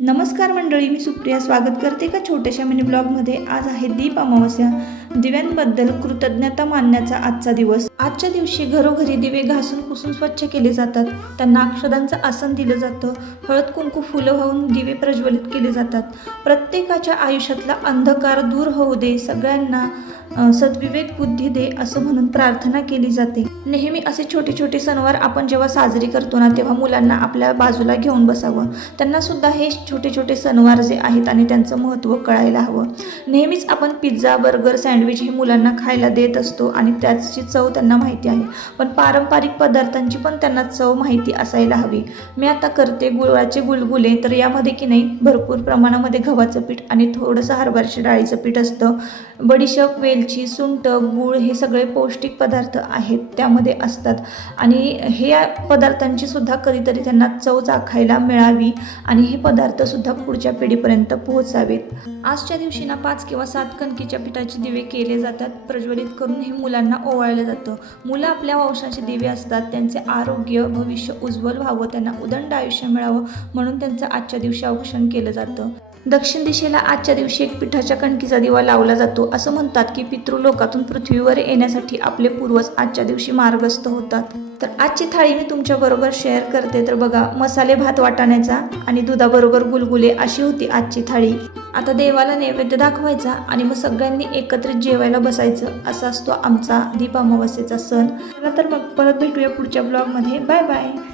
नमस्कार मंडळी, मी सुप्रिया स्वागत करते का छोट्याशा मिनी ब्लॉगमध्ये। आज आहे दीप अमावस्या। दिव्यांबद्दल कृतज्ञता मानण्याचा आजचा दिवस। आजच्या दिवशी घरोघरी दिवे घासून पुसून स्वच्छ केले जातात। त्यांना अक्षदांचं आसन दिलं जातं। हळद कुंकू फुलं वाहून दिवे प्रज्वलित केले जातात। प्रत्येकाच्या आयुष्यातला अंधकार दूर होऊ दे, सगळ्यांना सद्विवेक बुद्धी दे असं म्हणून प्रार्थना केली जाते। नेहमी असे छोटे छोटे सणवार आपण जेव्हा साजरी करतो ना, तेव्हा मुलांना आपल्या बाजूला घेऊन बसावं। त्यांना सुद्धा हे छोटे छोटे सणवार जे आहेत आणि त्यांचं महत्त्व कळायला हवं। नेहमीच आपण पिझ्झा, बर्गर, सँडविच हे मुलांना खायला देत असतो आणि त्याची चव त्यांना माहिती आहे, पण पारंपरिक पदार्थांची पण त्यांना चव माहिती असायला हवी। मी आता करते गुळाचे गुलगुले। तर यामध्ये की नाही भरपूर प्रमाणामध्ये गव्हाचं पीठ आणि थोडंसं हरभऱ्याच्या डाळीचं पीठ असतं। बडीशेप, वेलची, सुंठ, गूळ हे सगळे पौष्टिक पदार्थ आहेत त्यामध्ये असतात आणि हे पदार्थांची सुद्धा कधीतरी त्यांना चव चाखायला मिळावी आणि हे पदार्थ सुद्धा पुढच्या पिढीपर्यंत पोहोचावेत। आजच्या दिवशी ना 5 किंवा 7 कणकीच्या पिठाचे दिवे केले जातात। प्रज्वलित करून हे मुलांना ओवाळलं जातं। मुलं आपल्या वंशाचे दिवे असतात। त्यांचे आरोग्य, भविष्य उज्ज्वल व्हावं, त्यांना उदंड आयुष्य मिळावं म्हणून त्यांचं आजच्या दिवशी औक्षण केलं जातं। दक्षिण दिशेला आजच्या दिवशी एक पिठाच्या कणकीचा दिवा लावला जातो। असं म्हणतात की पितृलोकातून पृथ्वीवर येण्यासाठी आपले पूर्वज आजच्या दिवशी मार्गस्थ होतात। तर आजची थाळी मी तुमच्या बरोबर शेअर करते। तर बघा, मसाले भात वाटाण्याचा आणि दुधाबरोबर गुलगुले अशी होती आजची थाळी। आता देवाला नैवेद्य दाखवायचा आणि मग सगळ्यांनी एकत्रित जेवायला बसायचं। असा असतो आमचा दीप अमावस्येचा सण। तर मग परत भेटूया पुढच्या ब्लॉगमध्ये। Bye bye.